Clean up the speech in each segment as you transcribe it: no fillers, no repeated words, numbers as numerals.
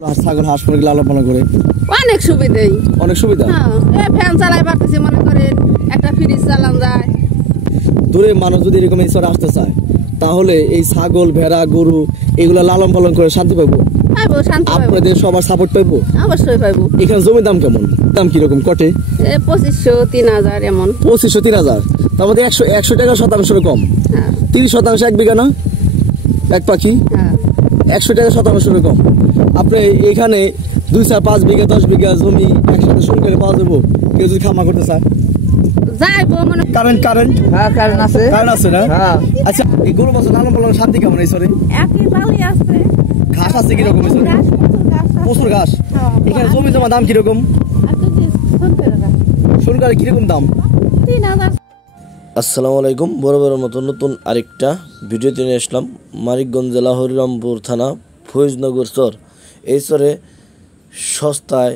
ছাগল হাঁস মুরগি লালন পালন করে অনেক সুবিধাই অনেক সুবিধা। হ্যাঁ, ফ্যান চালাই পারতেছি, মনে করেন একটা ফ্রিজ চালান যায়। দূরে মানুষ যদি এরকম এই চরে আসতে চায় তাহলে এই ছাগল ভেড়া গরু এগুলা লালন পালন করে শান্তি পাবো, আপনাদের সবার সাপোর্ট পাইবো। অবশ্যই পাইবো। এখানে জমির দাম কেমন, দাম কিরকম কটে? 2500 3000 এমন। 2500 3000, তার মধ্যে 100 টাকা শতাংশের কম। 30% এক বিঘা না, এক পাখি 100 টাকা শতাংশের কম। আপনি এখানে 2 4 5 বিঘা 10 বিঘা জমি একসাথে শুরু করে পাওয়া যাবো। কেউ যদি খামার করতে চায় কারেন্ট আছে না? আচ্ছা, এই গরু মাছ লালন পালন শান্তি কেমন এই সরে? ঘাস আছে কিরকম? প্রচুর ঘাস। এখানে জমি জমা দাম কিরকম? সরকারি কিরকম দাম? 3000। আসসালামু আলাইকুম, বড় মতো নতুন আরেকটা ভিডিওতে নিয়ে আসলাম। মানিকগঞ্জ জেলা হরিরামপুর থানা ফৈজনগর চর। এই চরে সস্তায়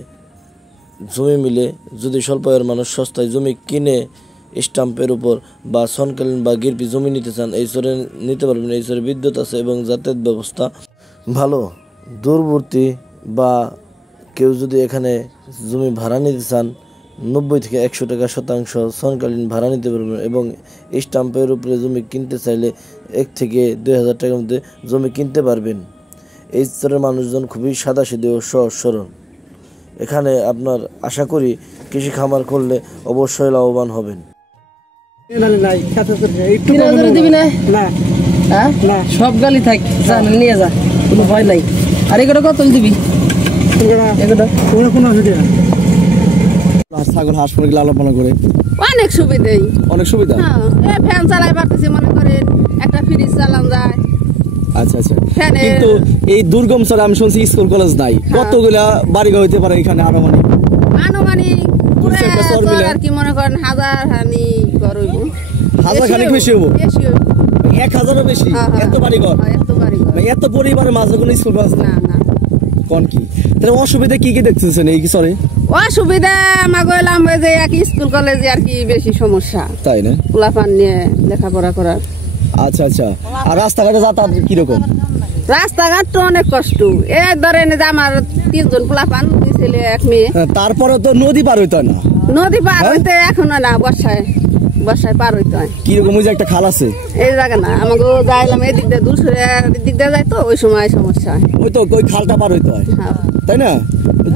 জমি মিলে, যদি স্বল্প আয়ের মানুষ সস্তায় জমি কিনে স্টাম্পের উপর বা সনকালীন বা গিরপি জমি নিতে চান, এই চরে নিতে পারবেন। এই চরে বিদ্যুৎ আছে এবং যাতায়াত ব্যবস্থা ভালো। দূরবর্তী বা কেউ যদি এখানে জমি ভাড়া নিতে চান, 90 থেকে 100 টাকা শতাংশ সনকালীন ভাড়া নিতে পারবেন এবং স্টাম্পের উপরে জমি কিনতে চাইলে 1 থেকে 2000 টাকার মধ্যে জমি কিনতে পারবেন। এই স্তরের মানুষজন খুবই সাদাসিধে ও সহজ সরল। এখানে আপনার আশা করি কৃষি খামার করলে অবশ্যই লাভবান হবেন। সব গালি থাক, নিয়ে যা, কোনো ভয় নাই। আর এগুলো কত দিবি? ছাগল হাঁস মুরগি লালন পালন করে অনেক সুবিধাই অনেক সুবিধা। হ্যাঁ, ফ্যান চালাই পারতেছি, মনে করেন একটা ফ্রিজ চালান যায়। আচ্ছা আচ্ছা, কিন্তু এই দুর্গম চরে আমি শুনছি স্কুল কলেজ নাই। কতগুলা বাড়িঘর হইতে পারে এখানে? আনুমানিক আর কি মনে করেন 1000 হানি ঘর হইব। 1000 খানিক বেশি হইব, 1000-এর বেশি। এত বাড়িঘর, এত পরিবারের মাঝে কোনো স্কুল কলেজ না? কোন কি তাহলে অসুবিধা কি কি দেখতেছেন এই চরে? অসুবিধা আমাকে হইলাম যে এক স্কুল কলেজে আর কি বেশি সমস্যা, তাই না? পোলাপান নিয়ে লেখাপড়া করার। আচ্ছা আচ্ছা, আর রাস্তাঘাটে যাতায়াত কিরকম? রাস্তাঘাট তো অনেক কষ্ট। এই ধরেন যে আমার 3 জন পোলাপান, 2 ছেলে 1 মেয়ে। তারপরে তো নদী পার হইতে হয় না? নদী পার হইতে এখনো না, বর্ষায় পার হইতে হয়। কিরকম? ওই যে একটা খাল আছে এই জায়গা না, আমাকে যাইলাম এদিক দিয়ে দূসরের দিক দিয়ে যায়, তো ওই সময় সমস্যা হয়। ওই তো ওই খালটা পার হইতে হয়, তাই না?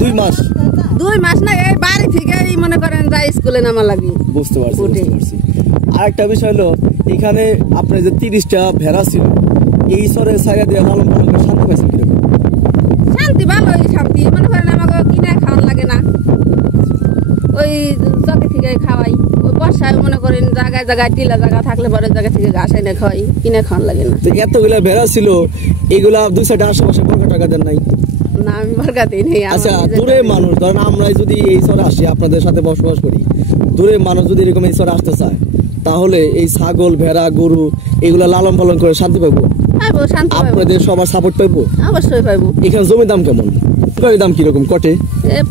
2 মাস না, এই বাড়ি থেকে মনে করেন যাই স্কুলে নামা লাগি। বুঝতে পারছি। আরেকটা বিষয় হলো, এখানে আপনার যে 30টা ভেড়া ছিল, এই চরে জায়গা দিয়ে লালন পালন করে শান্তি পাইছেন কিরকম? শান্তি ভালোই, শান্তি মনে করেন আমাকে কিনে খাওয়ান লাগে না, ওই জগে থেকে খাওয়াই। ওই বর্ষায় মনে করেন জায়গায় জায়গায় টিলা জায়গা থাকলে পরে জায়গা থেকে ঘাস এনে খাওয়াই, কিনে খাওয়ান লাগে না। এতগুলা ভেড়া ছিল, এগুলা 2 সাইডে আশেপাশে বর্গা টাকা দেন নাই? না, আমি বর্গাতেই নেই। আচ্ছা, দূরে মানুষ ধরেন আমরা যদি এই চরে আসি, আপনাদের সাথে বসবাস করি, দূরে মানুষ যদি এরকম এই চরে আসতে চায় তাহলে এই ছাগল ভেড়া গরু এগুলা লালন পালন করে শান্তি পাবো, আপনাদের সবার সাপোর্ট পাইবো? অবশ্যই পাইবো। এখানে জমির দাম কেমন, দাম কিরকম কটে?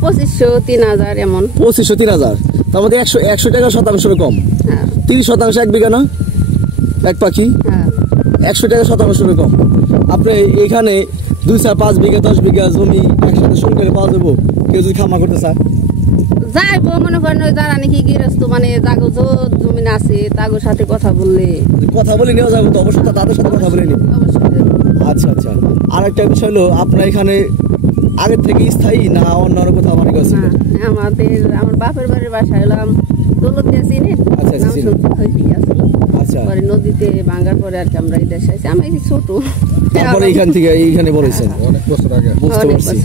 2500 3000 এমন। 2500 3000, তার মধ্যে 100 টাকা শতাংশের কম। 30% এক বিঘা না, এক পাখি 100 টাকা শতাংশের কম। আপনি এখানে 2 4 5 বিঘা 10 বিঘা জমি একসাথে শুরু করে পাওয়া যাবো। কেউ যদি খামার করতে চায় যাইবো, মনে করেন ওই যারা নাকি গৃহস্থ মানে যাগো জমিন আছে তাগোর সাথে কথা বলে নেওয়া যাবে, তো অবশ্যই তাদের সাথে কথা বলে নিব। আচ্ছা আচ্ছা, আর একটা বিষয় হলো, আপনার এখানে আগের থেকে স্থায়ী না অন্যান্য কোথাও বাড়ি আছে? আমার বাপের বাড়ির বাসায় এলাম দৌলতদিয়া চিনি। আচ্ছা, পরে নদীতে ভাঙার পরে আর কি আমরা এই দেশে আছি। আমি ছোট, তারপরে এখান থেকে এইখানে বলেছেন অনেক বছর আগে। বুঝতে পারছি।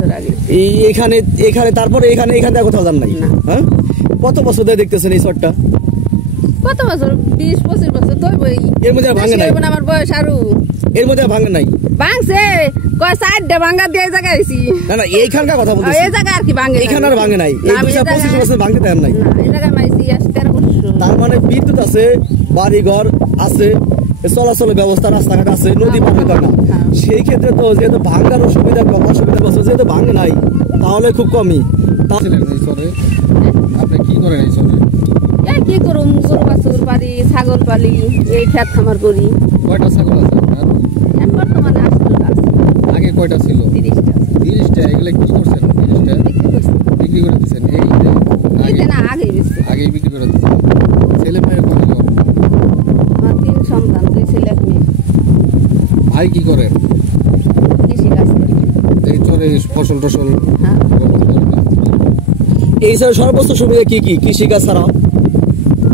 এখানে তারপরে এখানে কোথাও যান নাই? হ্যাঁ, কত বছর ধরে দেখতেছেন এই চরটা? কত বছর? 20-25 বছর তো। এর মধ্যে ভাঙে নাই? আমার বয়স আরো। এর মধ্যে ভাঙে নাই? ভাঙছে, কয় 4টা ভাঙা দিয়ে জায়গায় আইছি। না, এইখানকার কথা বলছি। এই জায়গা আর কি ভাঙে? এখানে আর ভাঙে নাই। এই 25 বছর ভাঙতে দেন নাই? না, এই জায়গায় মাইছি 13 বছর। তার মানে বিদ্যুৎ আছে, বাড়ি ঘর আছে, চলাচলের ব্যবস্থা, রাস্তাঘাট আছে, নদী পার হইতে হয় না। সেই ক্ষেত্রে তো যেহেতু ভাঙার অসুবিধা কম, অসুবিধা বছর যেহেতু ভাঙে নাই, তাহলে খুব কমই। আপনি কি করেন এই চরে? কি করুম, গরু বাছুর পালি, ছাগল পালি, এই খেত খামার করি। কয়টা ছাগল আছে আপনার? বর্তমানে 8টা আছে। আগে কয়টা ছিল? 30টা। 30 টাকা এগুলা কি করছেন? 30 টাকা বিক্রি করছি। বিক্রি করে দিচ্ছেন? এই ঈদে না আগেই বেশি। আগেই বিক্রি করে দিচ্ছেন। ছেলে মেয়ে কতজন? আমার 3 সন্তান, 2 ছেলে 1 মেয়ে। ভাই কি করে? কৃষি কাজ করে। এই চরে ফসল টসল হ্যাঁ। রোপণ করে না? এই ছাড়া সর্বোচ্চ সুবিধা কি কি কৃষিকাজ ছাড়া?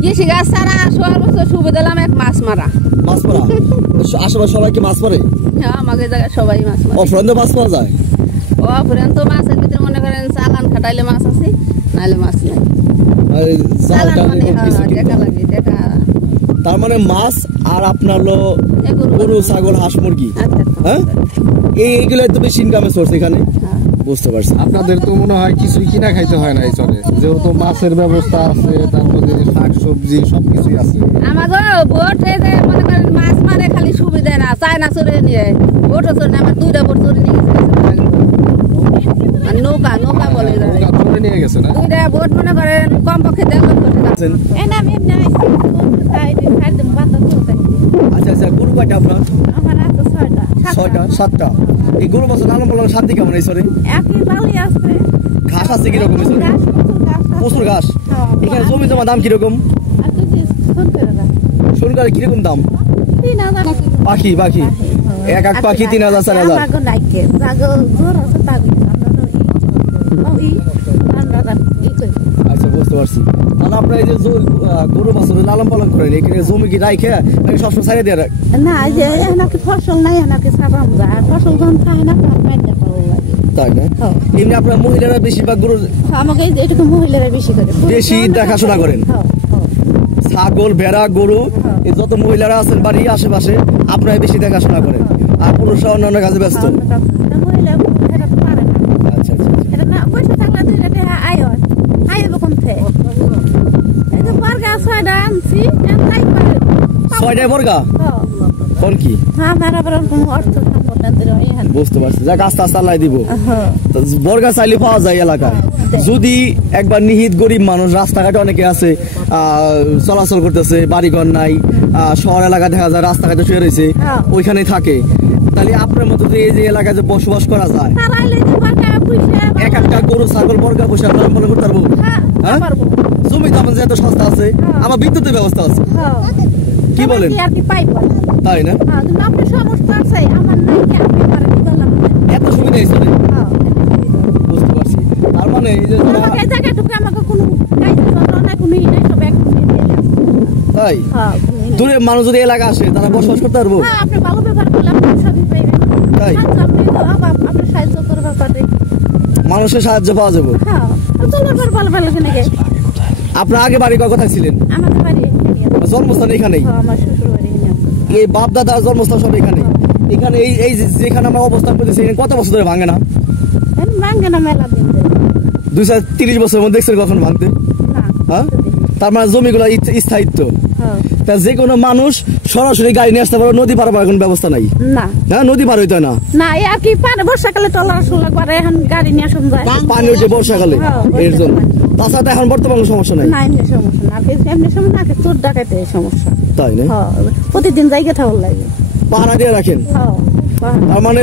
কৃষি কাজ ছাড়া সর্বোচ্চ সুবিধা দিলাম এক মাছ মারা। মাছ মারা? আশেপাশে সবাই কি মাছ মারে? হ্যাঁ, আমাদের জায়গায় সবাই মাছ মারে। অফুরন্ত মাছ পাওয়া যায়? অফুরন্ত মাছের ভিতরে মনে করেন চালান খাটাইলে মাছ আছে, নাহলে মাছ নাই। আর জাল চালান টাল মানে এরকম কিছু কি? টাকা লাগে, টাকা। তার মানে মাছ আর আপনার হলো গরু ছাগল হাঁস মুরগি, আচ্ছা, হ্যাঁ এইগুলো তো বেশি ইনকামের সোর্স এখানে। বুঝতে পারছি। আপনাদের তো মনে হয় কিছুই কিনা খাইতে হয় না এই চরে, যেহেতু মাছের ব্যবস্থা আছে, তারপরে শাক সবজি সবকিছুই আছে। আমাদের বোট এই যে মনে করেন মাছ মারে খালি সুবিধা না, চায় না চড়ে নিয়ে বোটও চড়ে আমার 2টা বোট চড়ে নিয়ে গেছে। আর নৌকা নৌকা বলে যায়। নৌকা চরে নিয়ে গেছে না? 2টা বোট মনে করেন কমপক্ষে 1.5 লক্ষ টাকা। আচ্ছা আচ্ছা, গরু কয়টা আপনার? আমার আছে 6টা। 6টা 7টা। এই গরু বছর লালন পালন শান্তি কেমন এই সরে? একই বাউলি আছে। ঘাস আছে কিরকম এই সরে? গাছ, গাছ আছে। প্রচুর ঘাস। হ্যাঁ। এখানে জমি জমা দাম কিরকম? আর তুই যে ফোন করে রাখ। সরকারে কিরকম দাম? 3000 টাকা। পাখি পাখি এক এক পাখি 3000 4000। আমাগো নাইকে জাগো জোর আছে তাগো আমরা ওই আমরা ই কই। আচ্ছা, বুঝতে পারছি। তাহলে আপনার এই যে গরু বছরে লালন পালন করেন, এখানে জমি কি রাইখে নাকি সবসময় ছাড়িয়ে দিয়ে রাখ? না যে নাকি ফসল নাই নাকি সাবাম যায় ফসল গন খায় না পাইতে পারো লাগে। তাই না? হ্যাঁ। এমনি আপনার মহিলারা বেশিরভাগ গরু আমাকে এটুকু মহিলারা বেশি করে বেশি দেখাশোনা করেন। হ্যাঁ, হ্যাঁ। ছাগল ভেড়া গরু এই যত মহিলারা আছেন বাড়ির আশেপাশে আপনারা বেশি দেখাশোনা করেন, আর পুরুষরা অন্যান্য কাজে ব্যস্ত। মহিলা এটা তো পারে না। আচ্ছা আচ্ছা আচ্ছা। এটা না পয়সা থাকলে তুই এটা আয় হয় আয় কম থেকে এই যে বর্গা 6টা আনছি তাই পারে 6টায় বর্গা কোন কি? আমার আবার কোনো অর্থ সম্পদ না। বুঝতে পারছি। যাক, আস্তে আস্তে আল্লাহ দিব। হ্যাঁ। তো বর্গা চাইলে পাওয়া যায় এলাকায়। যদি একবার নিহিত গরিব মানুষ, রাস্তাঘাটে অনেকে আছে চলাচল করতেছে, বাড়িঘর নাই, শহর এলাকা দেখা যায় রাস্তাঘাটে শুয়ে রয়েছে, হ্যাঁ। ওইখানে থাকে, তাহলে আপনার মতো যে এই যে এলাকায় যে বসবাস করা যায়, তারাইলে যে বর্গা পুষে এক একটা গরু ছাগল বর্গা বসে লালন পালন করতে পারবো? হ্যাঁ? পারবো। জমি দাম যে এত সস্তা আছে, আমার বিদ্যুতের ব্যবস্থা আছে, হ্যাঁ। কি বলেন? আর কি পাইব তাই না? হ্যাঁ কিন্তু আপনি সমস্যা আছে আমার নাই কি আপনি পারে কি করলাম এত সুবিধা হয়েছে। হ্যাঁ বুঝতে পারছি। তার মানে এই যে যারা- আমাকে এই জায়গাটুকু আমাকে কোনো কাইতে চলো না কোনো ই নাই সব এক তাই হ্যাঁ দূরে মানুষ যদি এলাকা আসে তারা বসবাস করতে পারবো? হ্যাঁ আপনি ভালো ব্যবহার করলে আপনি সবই পাইবেন। তাই? আচ্ছা, আপনি তো আপনি সাহায্য করবার পারে মানুষের সাহায্য পাওয়া যাবে। হ্যাঁ তোমার পর ভালো ভালো কিনে গে আপনার আগে বাড়ি কোথায় ছিলেন? আমাদের বাড়ি এখানে আছে। জন্মস্থান এখানেই? হ্যাঁ, আমার শ্বশুর বাড়ি এখানে আছে। এই বাপ দাদার জন্মস্থান সব এখানে? এখানে এই এই যেখানে আমরা অবস্থান করতেছি এখানে কত বছর ধরে ভাঙে না? এই ভাঙ্গে না মেলা দিন ধরে। 230 বছরের মধ্যে দেখছেন কখন ভাঙতে? না হ্যাঁ, তার মানে জমিগুলো স্থায়িত্ব। হ্যাঁ তা যে কোনো মানুষ সরাসরি গাড়ি নিয়ে আসতে পারে, নদী পার হওয়ার কোনো ব্যবস্থা নাই? না হ্যাঁ, নদী পার হইতে হয় না। না এই আর কি পারে বর্ষাকালে চলাচল করে এখন গাড়ি নিয়ে আসুন যায় পানি উঠে বর্ষাকালে, হ্যাঁ, এর জন্য। তাছাড়া তো এখন বর্তমানে কোনো সমস্যা নাই। না এমনি সমস্যা না এমনি সমস্যা না চোর ডাকাইতে সমস্যা তাই না? হ্যাঁ প্রতিদিন জায়গা থাকলে লাগে পাহারা দিয়ে রাখেন, হ্যাঁ তার মানে